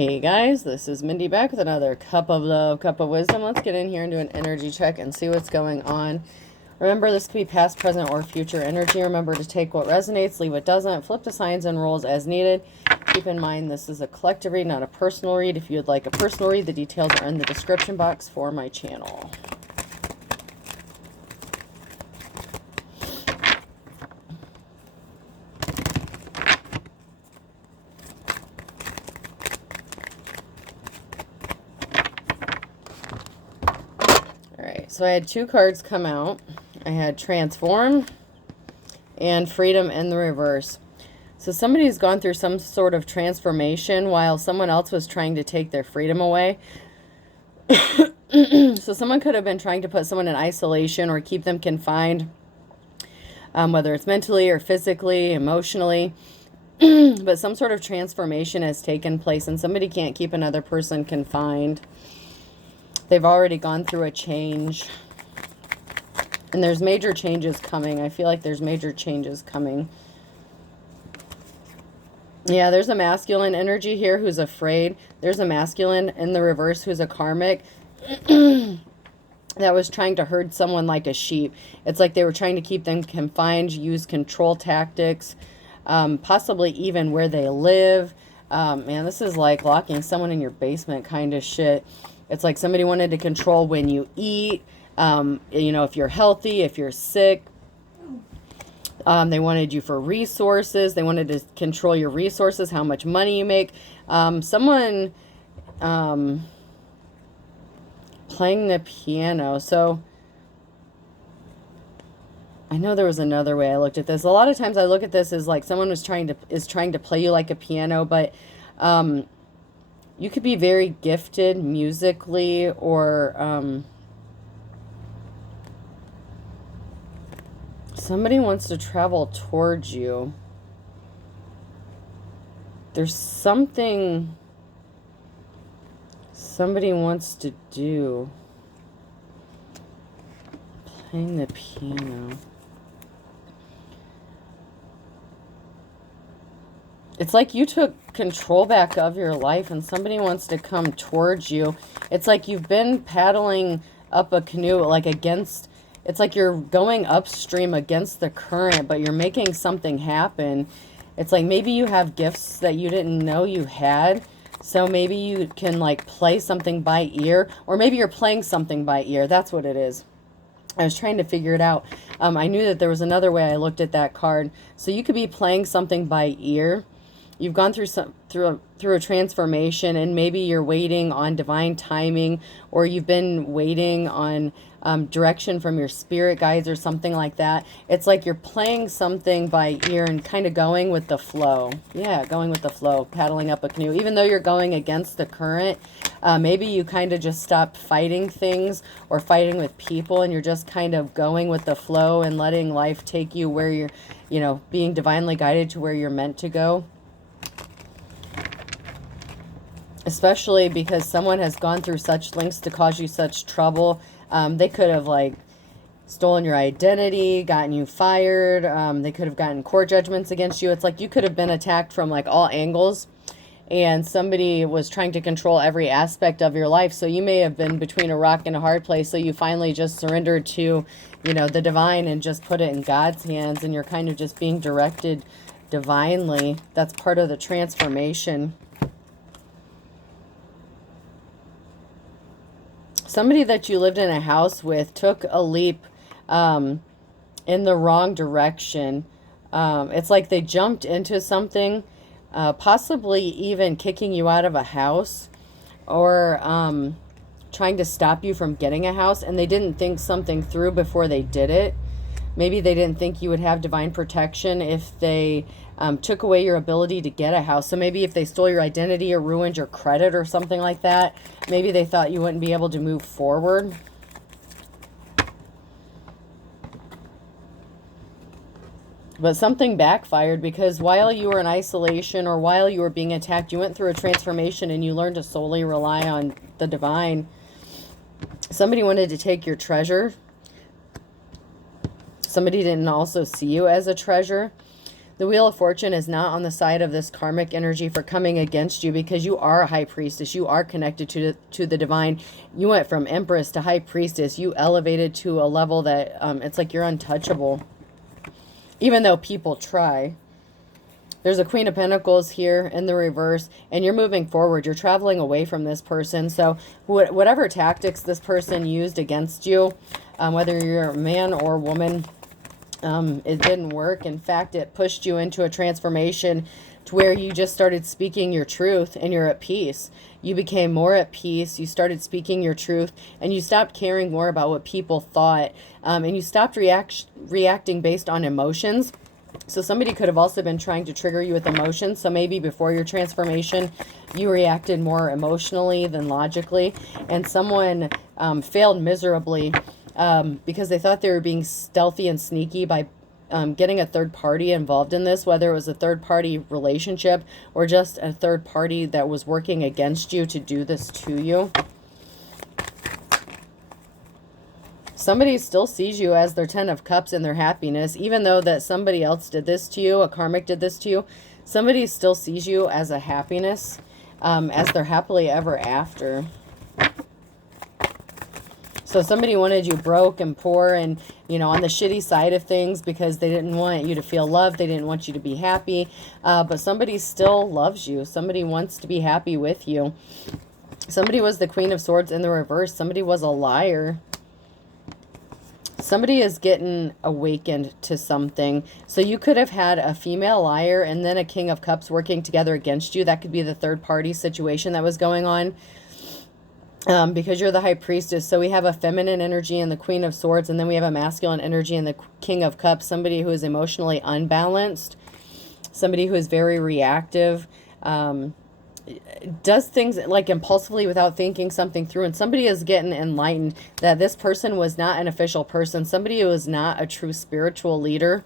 Hey guys, this is Mindy back with another cup of love, cup of wisdom. Let's get in here and do an energy check and see what's going on. Remember, this could be past, present, or future energy. Remember to take what resonates, leave what doesn't, flip the signs and roles as needed. Keep in mind this is a collective read, not a personal read. If you would like a personal read, the details are in the description box for my channel. So I had two cards come out. I had Transform and Freedom in the reverse. So somebody's gone through some sort of transformation while someone else was trying to take their freedom away. So someone could have been trying to put someone in isolation or keep them confined, whether it's mentally or physically, emotionally. But some sort of transformation has taken place and somebody can't keep another person confined. They've already gone through a change. And there's major changes coming. I feel like there's major changes coming. Yeah, there's a masculine energy here who's afraid. There's a masculine in the reverse who's a karmic that was trying to herd someone like a sheep. It's like they were trying to keep them confined, use control tactics, possibly even where they live. Man, this is like locking someone in your basement kind of shit. It's like somebody wanted to control when you eat, you know, if you're healthy, if you're sick. They wanted you for resources. They wanted to control your resources, how much money you make. Someone playing the piano. So I know there was another way I looked at this. A lot of times I look at this as like someone is trying to play you like a piano, but you could be very gifted musically, or somebody wants to travel towards you. There's something somebody wants to do. Playing the piano. It's like you took control back of your life and somebody wants to come towards you. It's like you've been paddling up a canoe like against, it's like you're going upstream against the current, but you're making something happen. It's like maybe you have gifts that you didn't know you had. So maybe you can like play something by ear, or maybe you're playing something by ear. That's what it is. I was trying to figure it out. I knew that there was another way I looked at that card. So you could be playing something by ear. You've gone through through a transformation, and maybe you're waiting on divine timing, or you've been waiting on direction from your spirit guides or something like that. It's like you're playing something by ear and kind of going with the flow. Yeah, going with the flow, paddling up a canoe. Even though you're going against the current, maybe you kind of just stopped fighting things or fighting with people, and you're just kind of going with the flow and letting life take you where you're, you know, being divinely guided to where you're meant to go. Especially because someone has gone through such lengths to cause you such trouble. They could have like stolen your identity, gotten you fired. They could have gotten court judgments against you. It's like you could have been attacked from like all angles, and somebody was trying to control every aspect of your life. So you may have been between a rock and a hard place. So you finally just surrendered to, you know, the divine and just put it in God's hands, and you're kind of just being directed divinely. That's part of the transformation. Somebody that you lived in a house with took a leap in the wrong direction. It's like they jumped into something, possibly even kicking you out of a house, or trying to stop you from getting a house, and they didn't think something through before they did it. Maybe they didn't think you would have divine protection if they took away your ability to get a house. So maybe if they stole your identity or ruined your credit or something like that, maybe they thought you wouldn't be able to move forward. But something backfired, because while you were in isolation or while you were being attacked, you went through a transformation and you learned to solely rely on the divine. Somebody wanted to take your treasure. Somebody didn't also see you as a treasure. The Wheel of Fortune is not on the side of this karmic energy for coming against you, because you are a high priestess. You are connected to the divine. You went from empress to high priestess. You elevated to a level that it's like you're untouchable, even though people try. There's a Queen of Pentacles here in the reverse, and you're moving forward. You're traveling away from this person. So whatever tactics this person used against you, whether you're a man or woman, it didn't work. In fact, it pushed you into a transformation to where you just started speaking your truth and you're at peace. You became more at peace. You started speaking your truth, and you stopped caring more about what people thought, and you stopped reacting based on emotions. So somebody could have also been trying to trigger you with emotions. So maybe before your transformation, you reacted more emotionally than logically. And someone failed miserably because they thought they were being stealthy and sneaky by getting a third party involved in this, whether it was a third party relationship or just a third party that was working against you to do this to you. Somebody still sees you as their 10 of Cups and their happiness, even though that somebody else did this to you, a karmic did this to you. Somebody still sees you as a happiness, as their happily ever after. So somebody wanted you broke and poor and, you know, on the shitty side of things because they didn't want you to feel loved. They didn't want you to be happy. But somebody still loves you. Somebody wants to be happy with you. Somebody was the Queen of Swords in the reverse. Somebody was a liar. Somebody is getting awakened to something. So you could have had a female liar and then a King of Cups working together against you. That could be the third party situation that was going on. Because you're the High Priestess. So we have a feminine energy in the Queen of Swords, and then we have a masculine energy in the King of Cups. Somebody who is emotionally unbalanced. Somebody who is very reactive. Does things like impulsively without thinking something through. And somebody is getting enlightened that this person was not an official person. Somebody who is not a true spiritual leader.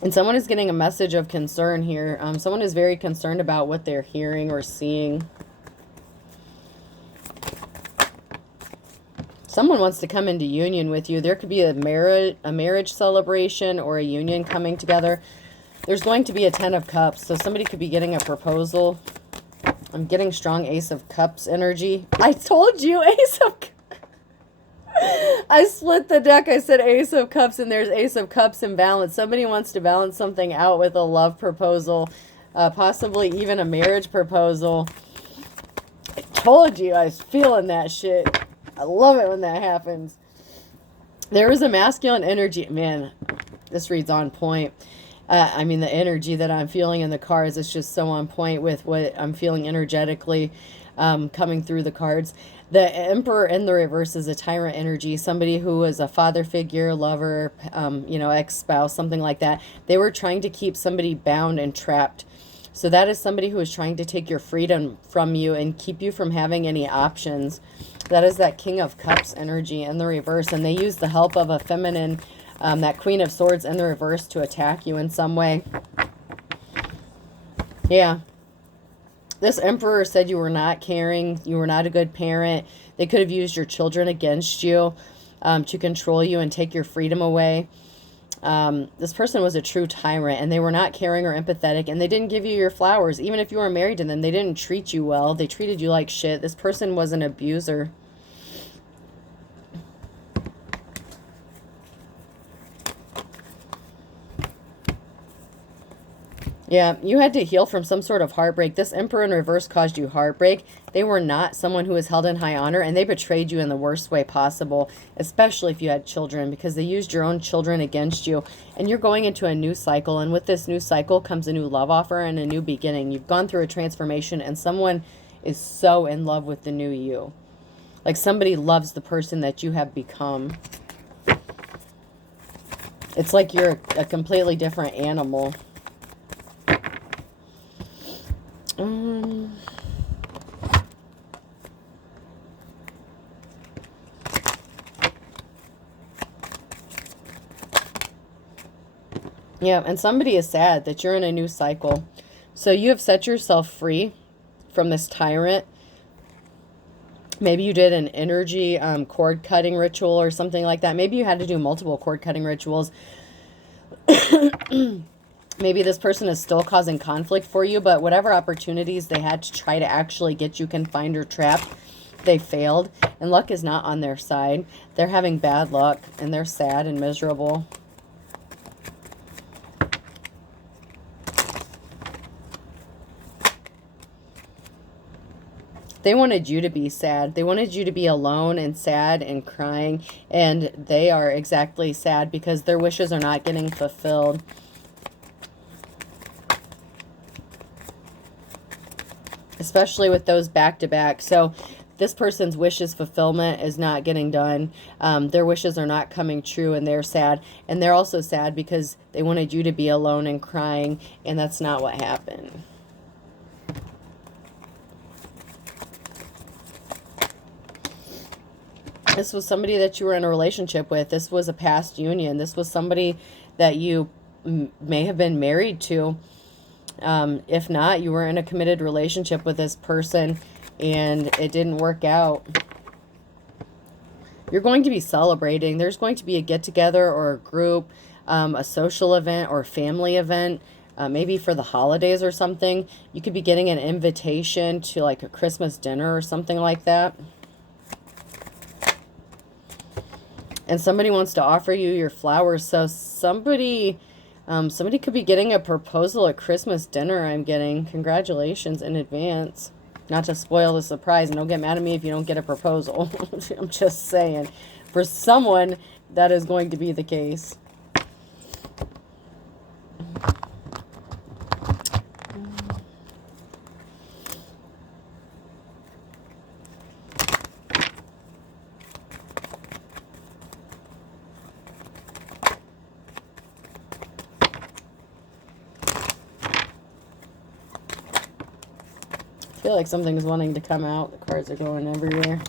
And someone is getting a message of concern here. Someone is very concerned about what they're hearing or seeing. Someone wants to come into union with you. There could be a marriage celebration or a union coming together. There's going to be a 10 of Cups. So somebody could be getting a proposal. I'm getting strong Ace of Cups energy. I told you, Ace of Cups. I split the deck. I said Ace of Cups, and there's Ace of Cups in balance. Somebody wants to balance something out with a love proposal. Possibly even a marriage proposal. I told you, I was feeling that shit. I love it when that happens. There is a masculine energy. Man, this reads on point. I mean, the energy that I'm feeling in the cards is just so on point with what I'm feeling energetically coming through the cards. The Emperor in the reverse is a tyrant energy. Somebody who is a father figure, lover, you know, ex-spouse, something like that. They were trying to keep somebody bound and trapped. So that is somebody who is trying to take your freedom from you and keep you from having any options. That is that King of Cups energy in the reverse. And they use the help of a feminine, that Queen of Swords in the reverse, to attack you in some way. Yeah. This Emperor said you were not caring. You were not a good parent. They could have used your children against you to control you and take your freedom away. This person was a true tyrant, and they were not caring or empathetic, and they didn't give you your flowers. Even if you were married to them, they didn't treat you well. They treated you like shit. This person was an abuser. Yeah, you had to heal from some sort of heartbreak. This Emperor in reverse caused you heartbreak. They were not someone who was held in high honor, and they betrayed you in the worst way possible, especially if you had children, because they used your own children against you. And you're going into a new cycle, and with this new cycle comes a new love offer and a new beginning. You've gone through a transformation, and someone is so in love with the new you. Like somebody loves the person that you have become. It's like you're a completely different animal. Yeah, and somebody is sad that you're in a new cycle. So you have set yourself free from this tyrant. Maybe you did an energy cord cutting ritual or something like that. Maybe you had to do multiple cord cutting rituals. Maybe this person is still causing conflict for you, but whatever opportunities they had to try to actually get you confined or trapped, they failed. And luck is not on their side. They're having bad luck, and they're sad and miserable. They wanted you to be sad. They wanted you to be alone and sad and crying. And they are exactly sad because their wishes are not getting fulfilled. Especially with those back-to-back. So this person's wishes fulfillment is not getting done. Their wishes are not coming true, and they're sad. And they're also sad because they wanted you to be alone and crying, and that's not what happened. This was somebody that you were in a relationship with. This was a past union. This was somebody that you may have been married to. If not, you were in a committed relationship with this person and it didn't work out. You're going to be celebrating. There's going to be a get-together or a group, a social event or family event, maybe for the holidays or something. You could be getting an invitation to like a Christmas dinner or something like that. And somebody wants to offer you your flowers. So somebody could be getting a proposal at Christmas dinner, I'm getting. Congratulations in advance. Not to spoil the surprise, and don't get mad at me if you don't get a proposal. I'm just saying. For someone, that is going to be the case. I feel like something's wanting to come out. The cards are going everywhere.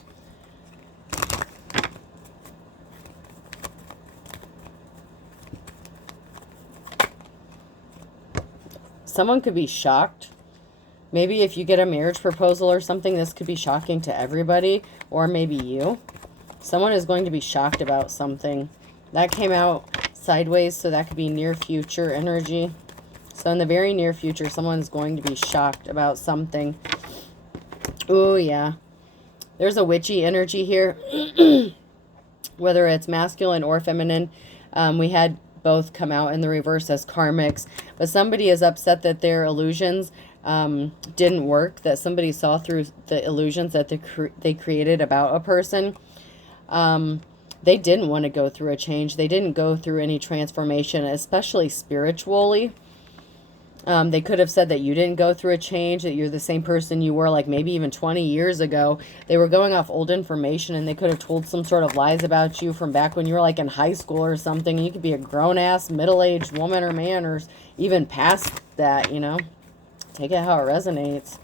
Someone could be shocked. Maybe if you get a marriage proposal or something, this could be shocking to everybody, or maybe you. Someone is going to be shocked about something. That came out sideways, so that could be near future energy. So in the very near future, someone's going to be shocked about something. Oh, yeah. There's a witchy energy here. Whether it's masculine or feminine. We had both come out in the reverse as karmics. But somebody is upset that their illusions didn't work. That somebody saw through the illusions that they created about a person. They didn't want to go through a change. They didn't go through any transformation, especially spiritually. They could have said that you didn't go through a change, that you're the same person you were like maybe even 20 years ago. They were going off old information, and they could have told some sort of lies about you from back when you were like in high school or something. You could be a grown-ass, middle-aged woman or man, or even past that, you know. Take it how it resonates.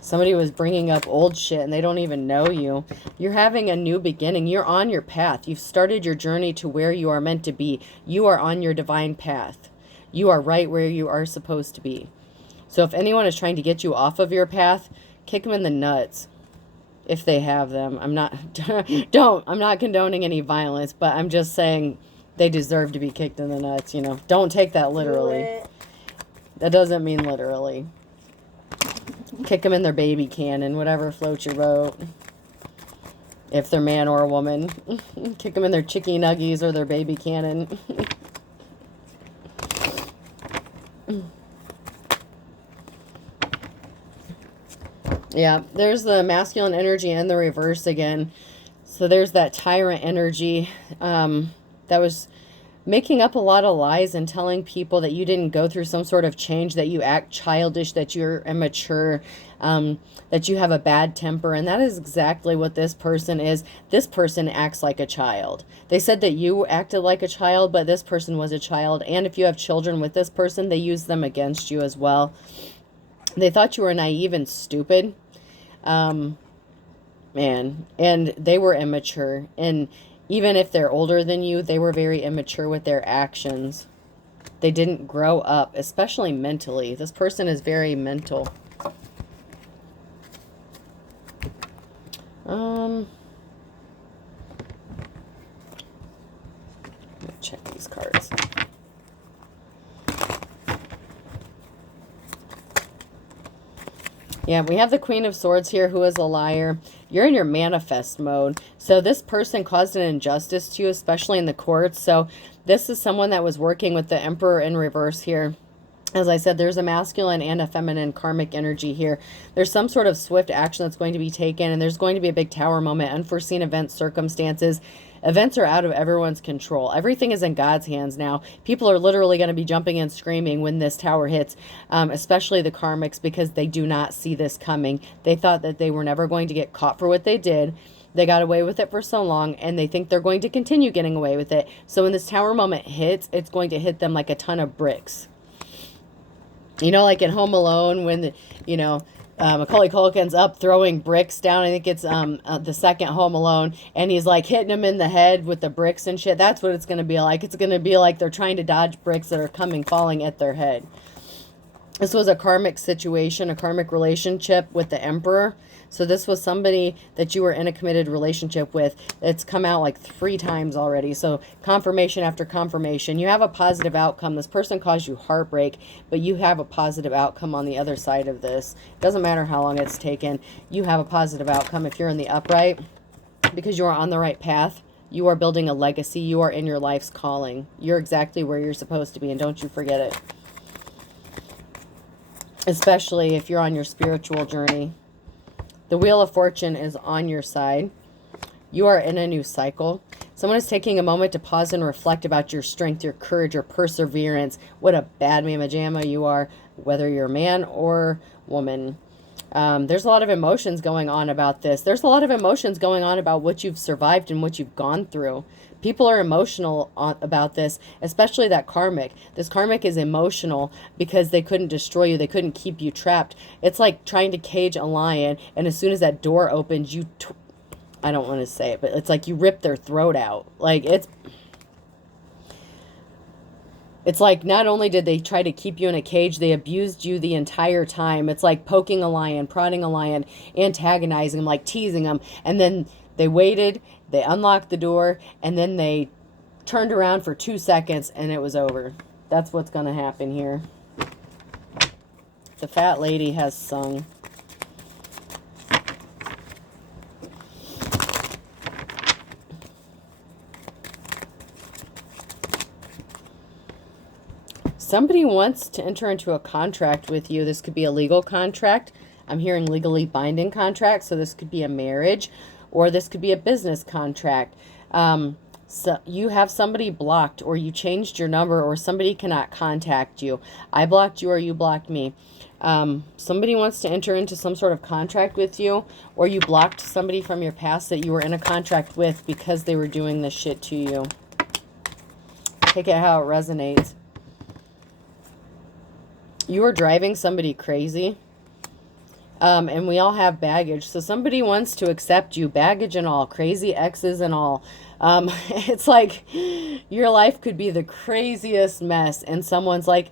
Somebody was bringing up old shit, and they don't even know you. You're having a new beginning. You're on your path. You've started your journey to where you are meant to be. You are on your divine path. You are right where you are supposed to be. So if anyone is trying to get you off of your path, kick them in the nuts if they have them. I'm not condoning any violence, but I'm just saying they deserve to be kicked in the nuts, you know. Don't take that literally. That doesn't mean literally. Kick them in their baby cannon, whatever floats your boat. If they're man or a woman. Kick them in their chicky nuggies or their baby cannon. Yeah, there's the masculine energy and the reverse again. So there's that tyrant energy that was making up a lot of lies and telling people that you didn't go through some sort of change, that you act childish, that you're immature, that you have a bad temper. And that is exactly what this person is. This person acts like a child. They said that you acted like a child, but this person was a child. And if you have children with this person, they use them against you as well. They thought you were naive and stupid. Man, and they were immature. And even if they're older than you, they were very immature with their actions. They didn't grow up, especially mentally. This person is very mental. Check these cards. Yeah, we have the Queen of Swords here, who is a liar. You're in your manifest mode. So this person caused an injustice to you, especially in the courts. So this is someone that was working with the Emperor in reverse here. As I said, there's a masculine and a feminine karmic energy here. There's some sort of swift action that's going to be taken, and there's going to be a big tower moment, unforeseen events, circumstances. Events are out of everyone's control. Everything is in God's hands now. People are literally going to be jumping and screaming when this tower hits, especially the karmics, because they do not see this coming. They thought that they were never going to get caught for what they did. They got away with it for so long, and they think they're going to continue getting away with it. So when this tower moment hits, it's going to hit them like a ton of bricks. You know, like in Home Alone, when, Macaulay Culkin's up throwing bricks down. I think it's the second Home Alone, and he's like hitting them in the head with the bricks and shit. That's what it's going to be like. It's going to be like they're trying to dodge bricks that are falling at their head. This was a karmic situation, a karmic relationship with the Emperor. So this was somebody that you were in a committed relationship with. It's come out like 3 times already. So confirmation after confirmation. You have a positive outcome. This person caused you heartbreak, but you have a positive outcome on the other side of this. Doesn't matter how long it's taken. You have a positive outcome if you're in the upright, because you are on the right path. You are building a legacy. You are in your life's calling. You're exactly where you're supposed to be, and don't you forget it. Especially if you're on your spiritual journey. The Wheel of Fortune is on your side. You are in a new cycle. Someone is taking a moment to pause and reflect about your strength, your courage, your perseverance. What a bad mamma jamma you are, whether you're a man or woman. There's a lot of emotions going on about this. There's a lot of emotions going on about what you've survived and what you've gone through. People are emotional about this, especially that karmic. This karmic is emotional because they couldn't destroy you. They couldn't keep you trapped. It's like trying to cage a lion, and as soon as that door opens, I don't want to say it, but it's like you rip their throat out. Like, it's like not only did they try to keep you in a cage, they abused you the entire time. It's like poking a lion, prodding a lion, antagonizing them, like teasing them. And then they waited, they unlocked the door, and then they turned around for 2 seconds and it was over. That's what's going to happen here. The fat lady has sung. Somebody wants to enter into a contract with you. This could be a legal contract. I'm hearing legally binding contract, so this could be a marriage, or this could be a business contract. So you have somebody blocked, or you changed your number, or somebody cannot contact you. I blocked you, or you blocked me. Somebody wants to enter into some sort of contract with you, or you blocked somebody from your past that you were in a contract with because they were doing this shit to you. Take it how it resonates. You are driving somebody crazy. And we all have baggage. So somebody wants to accept you, baggage and all, crazy exes and all. It's like your life could be the craziest mess. And someone's like,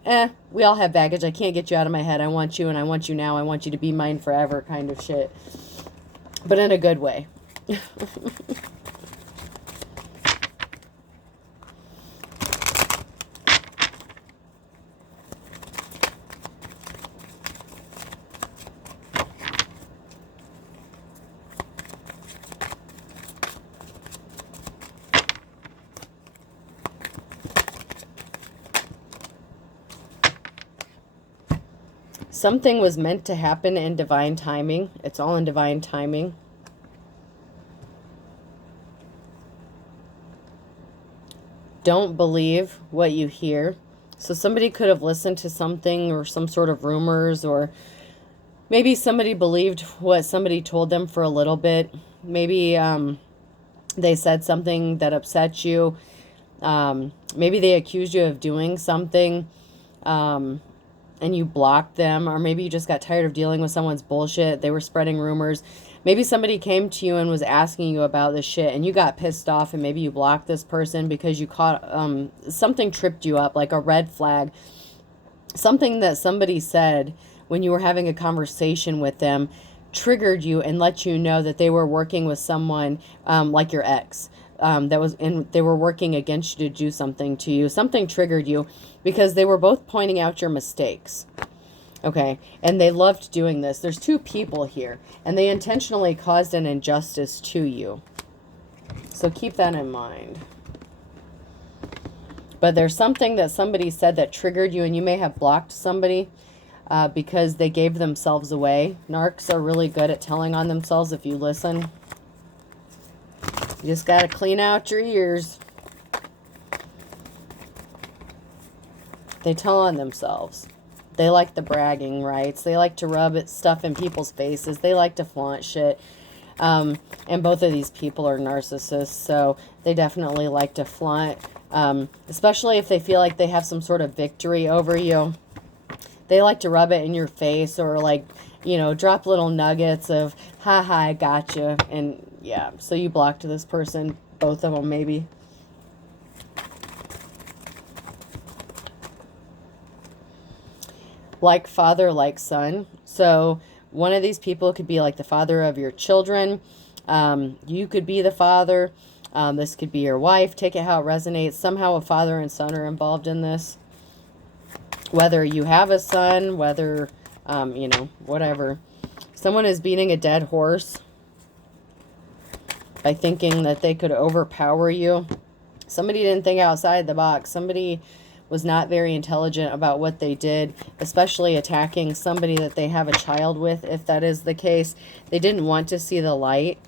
we all have baggage. I can't get you out of my head. I want you, and I want you now. I want you to be mine forever kind of shit. But in a good way. Something was meant to happen in divine timing. It's all in divine timing. Don't believe what you hear. So somebody could have listened to something or some sort of rumors, or maybe somebody believed what somebody told them for a little bit. Maybe they said something that upset you. Maybe they accused you of doing something. And you blocked them, or maybe you just got tired of dealing with someone's bullshit. They were spreading rumors. Maybe somebody came to you and was asking you about this shit, and you got pissed off, and maybe you blocked this person because you caught something tripped you up, like a red flag. Something that somebody said when you were having a conversation with them triggered you and let you know that they were working with someone like your ex. They were working against you to do something to you. Something triggered you because they were both pointing out your mistakes. Okay, and they loved doing this. There's two people here, and they intentionally caused an injustice to you. So keep that in mind. But there's something that somebody said that triggered you, and you may have blocked somebody because they gave themselves away. Narcs are really good at telling on themselves if you listen. You just got to clean out your ears. They tell on themselves. They like the bragging rights. They like to rub stuff in people's faces. They like to flaunt shit. And both of these people are narcissists, so they definitely like to flaunt, especially if they feel like they have some sort of victory over you. They like to rub it in your face, or like, you know, drop little nuggets of, haha, I gotcha. And yeah, so you blocked this person, both of them maybe. Like father, like son. So one of these people could be like the father of your children. You could be the father. This could be your wife. Take it how it resonates. Somehow a father and son are involved in this. Whether you have a son, whether, you know, whatever. Someone is beating a dead horse by thinking that they could overpower you. Somebody didn't think outside the box. Somebody was not very intelligent about what they did, especially attacking somebody that they have a child with, if that is the case. They didn't want to see the light.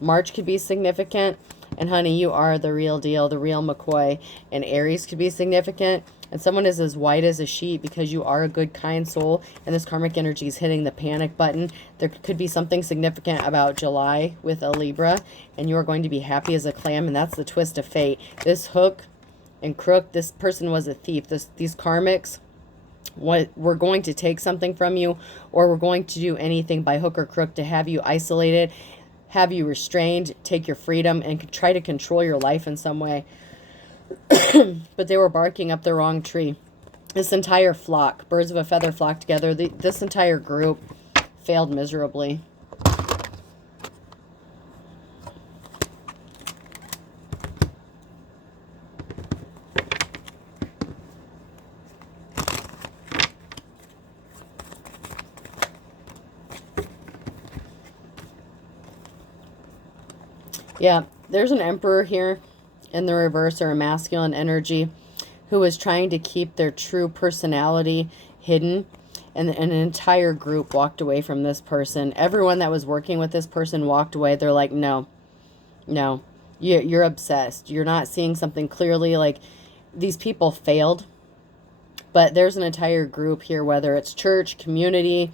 March could be significant, and honey, you are the real deal, the real McCoy. And Aries could be significant, and someone is as white as a sheet because you are a good, kind soul, and this karmic energy is hitting the panic button. There could be something significant about July with a Libra, and you are going to be happy as a clam, and that's the twist of fate. This hook and crook, this person was a thief. These karmics, we're going to take something from you, or we're going to do anything by hook or crook to have you isolated, have you restrained, take your freedom, and try to control your life in some way. But they were barking up the wrong tree. This entire flock, birds of a feather flock together, this entire group failed miserably. Yeah, there's an emperor here in the reverse, or a masculine energy, who is trying to keep their true personality hidden. And an entire group walked away from this person. Everyone that was working with this person walked away. They're like, no, you're obsessed. You're not seeing something clearly. Like, these people failed. But there's an entire group here, whether it's church, community,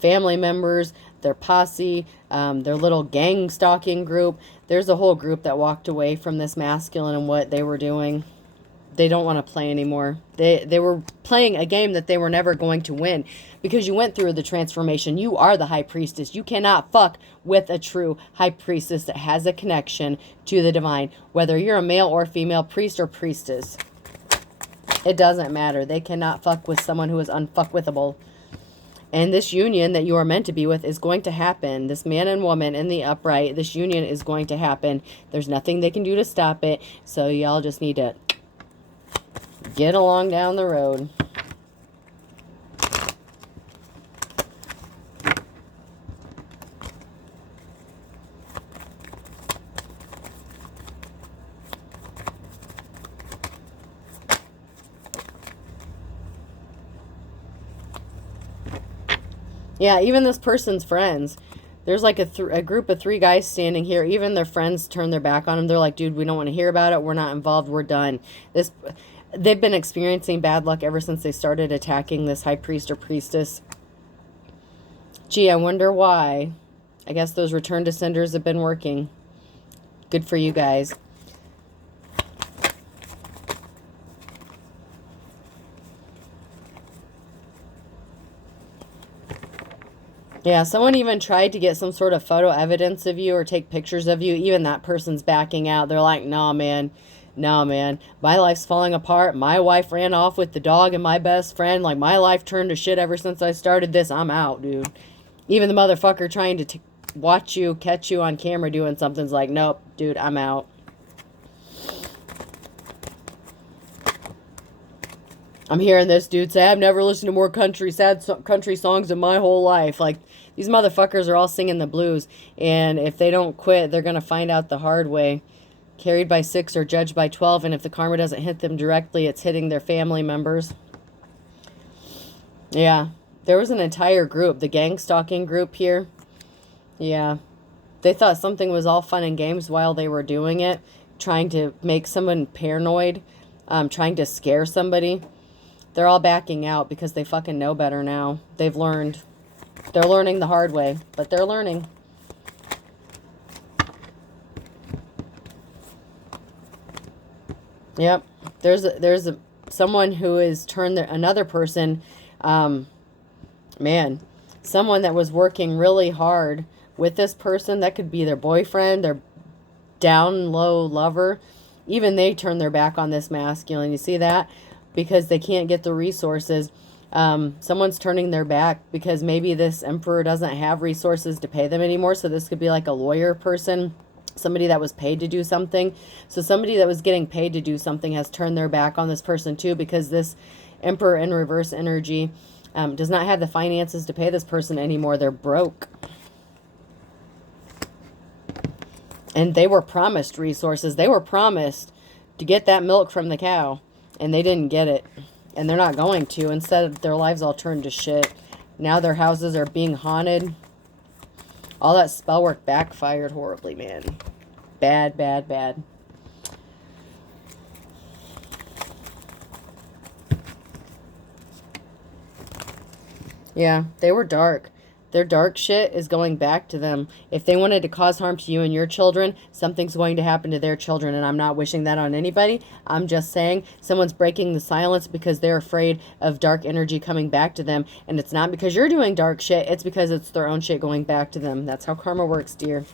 family members, their posse, their little gang stalking group. There's a whole group that walked away from this masculine and what they were doing. They don't want to play anymore. They were playing a game that they were never going to win, because you went through the transformation. You are the high priestess. You cannot fuck with a true high priestess that has a connection to the divine, whether you're a male or female, priest or priestess. It doesn't matter. They cannot fuck with someone who is unfuckwithable. And this union that you are meant to be with is going to happen. This man and woman in the upright, this union is going to happen. There's nothing they can do to stop it. So y'all just need to get along down the road. Yeah, even this person's friends. There's like a group of 3 guys standing here. Even their friends turn their back on them. They're like, dude, we don't want to hear about it. We're not involved. We're done. They've been experiencing bad luck ever since they started attacking this high priest or priestess. Gee, I wonder why. I guess those return to senders have been working. Good for you guys. Yeah, someone even tried to get some sort of photo evidence of you or take pictures of you. Even that person's backing out. They're like, nah, man. Nah, man. My life's falling apart. My wife ran off with the dog and my best friend. Like, my life turned to shit ever since I started this. I'm out, dude. Even the motherfucker trying to watch you, catch you on camera doing something's like, nope, dude, I'm out. I'm hearing this dude say, I've never listened to more sad country songs in my whole life. Like, these motherfuckers are all singing the blues. And if they don't quit, they're going to find out the hard way. Carried by 6 or judged by 12. And if the karma doesn't hit them directly, it's hitting their family members. Yeah. There was an entire group. The gang stalking group here. Yeah. They thought something was all fun and games while they were doing it. Trying to make someone paranoid. Trying to scare somebody. They're all backing out because they fucking know better now. They've learned. They're learning the hard way, but they're learning. Yep. There's someone who has turned another person, man, someone that was working really hard with this person. That could be their boyfriend, their down low lover. Even they turn their back on this masculine. You see that? Because they can't get the resources. Someone's turning their back because maybe this emperor doesn't have resources to pay them anymore. So this could be like a lawyer person, somebody that was paid to do something. So somebody that was getting paid to do something has turned their back on this person too, because this emperor in reverse energy does not have the finances to pay this person anymore. They're broke. And they were promised resources. They were promised to get that milk from the cow. And they didn't get it. And they're not going to. Instead, their lives all turned to shit. Now their houses are being haunted. All that spell work backfired horribly, man. Bad, bad, bad. Yeah, they were dark. Their dark shit is going back to them. If they wanted to cause harm to you and your children, something's going to happen to their children. And I'm not wishing that on anybody. I'm just saying someone's breaking the silence because they're afraid of dark energy coming back to them. And it's not because you're doing dark shit. It's because it's their own shit going back to them. That's how karma works, dear.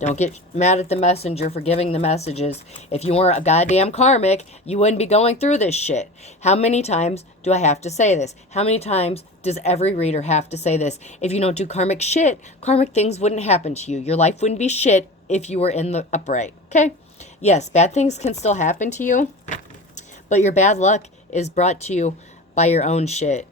Don't get mad at the messenger for giving the messages. If you weren't a goddamn karmic, you wouldn't be going through this shit. How many times do I have to say this? How many times does every reader have to say this? If you don't do karmic shit, karmic things wouldn't happen to you. Your life wouldn't be shit if you were in the upright. Okay? Yes, bad things can still happen to you, but your bad luck is brought to you by your own shit.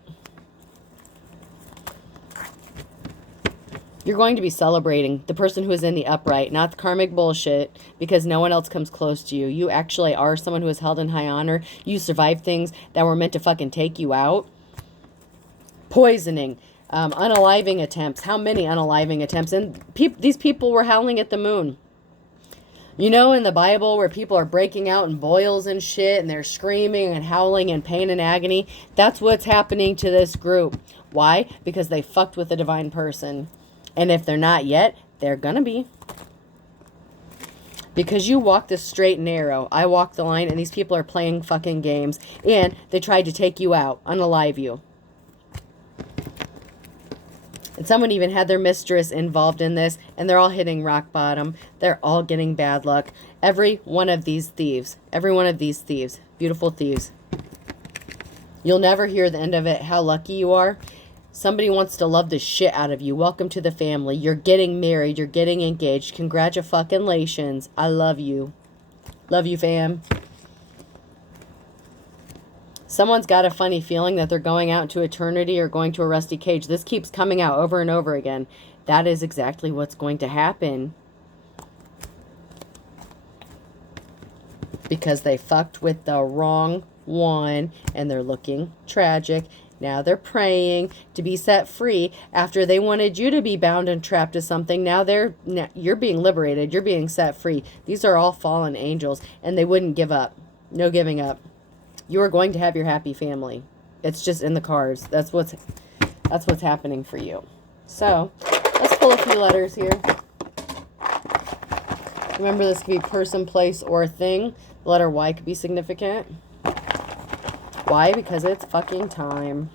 You're going to be celebrating the person who is in the upright, not the karmic bullshit, because no one else comes close to you. You actually are someone who is held in high honor. You survived things that were meant to fucking take you out. Poisoning, unaliving attempts. How many unaliving attempts? And these people were howling at the moon. You know, in the Bible where people are breaking out in boils and shit, and they're screaming and howling in pain and agony, that's what's happening to this group. Why? Because they fucked with a divine person. And if they're not yet, they're gonna be. Because you walk the straight and narrow. I walk the line, and these people are playing fucking games. And they tried to take you out, unalive you. And someone even had their mistress involved in this, and they're all hitting rock bottom. They're all getting bad luck. Every one of these thieves, beautiful thieves. You'll never hear the end of it, how lucky you are. Somebody wants to love the shit out of you. Welcome to the family. You're getting married. You're getting engaged. Congratulations. I love you. Love you, fam. Someone's got a funny feeling that they're going out into eternity or going to a rusty cage. This keeps coming out over and over again. That is exactly what's going to happen. Because they fucked with the wrong one and they're looking tragic. Now they're praying to be set free after they wanted you to be bound and trapped to something. Now you're being liberated. You're being set free. These are all fallen angels, and they wouldn't give up. No giving up. You are going to have your happy family. It's just in the cards. That's what's happening for you. So let's pull a few letters here. Remember, this could be person, place, or thing. The letter Y could be significant. Why? Because it's fucking time.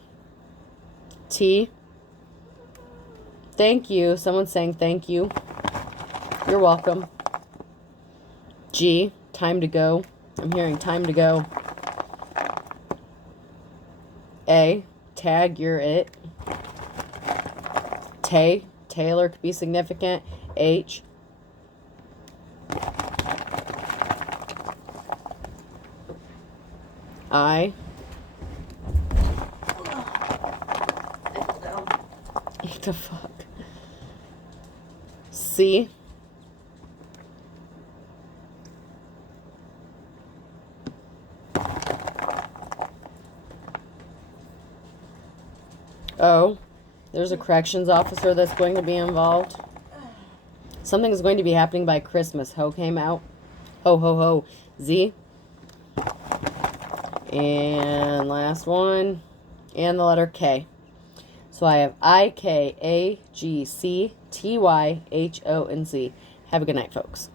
T. Thank you. Someone's saying thank you. You're welcome. G. Time to go. I'm hearing time to go. A. Tag, you're it. Tay. Taylor could be significant. H. I. What the fuck? C. O. There's a corrections officer that's going to be involved. Something is going to be happening by Christmas. Ho came out. Ho, ho, ho. Z. And last one. And the letter K. So I have I, K, A, G, C, T, Y, H, O, and Z. Have a good night, folks.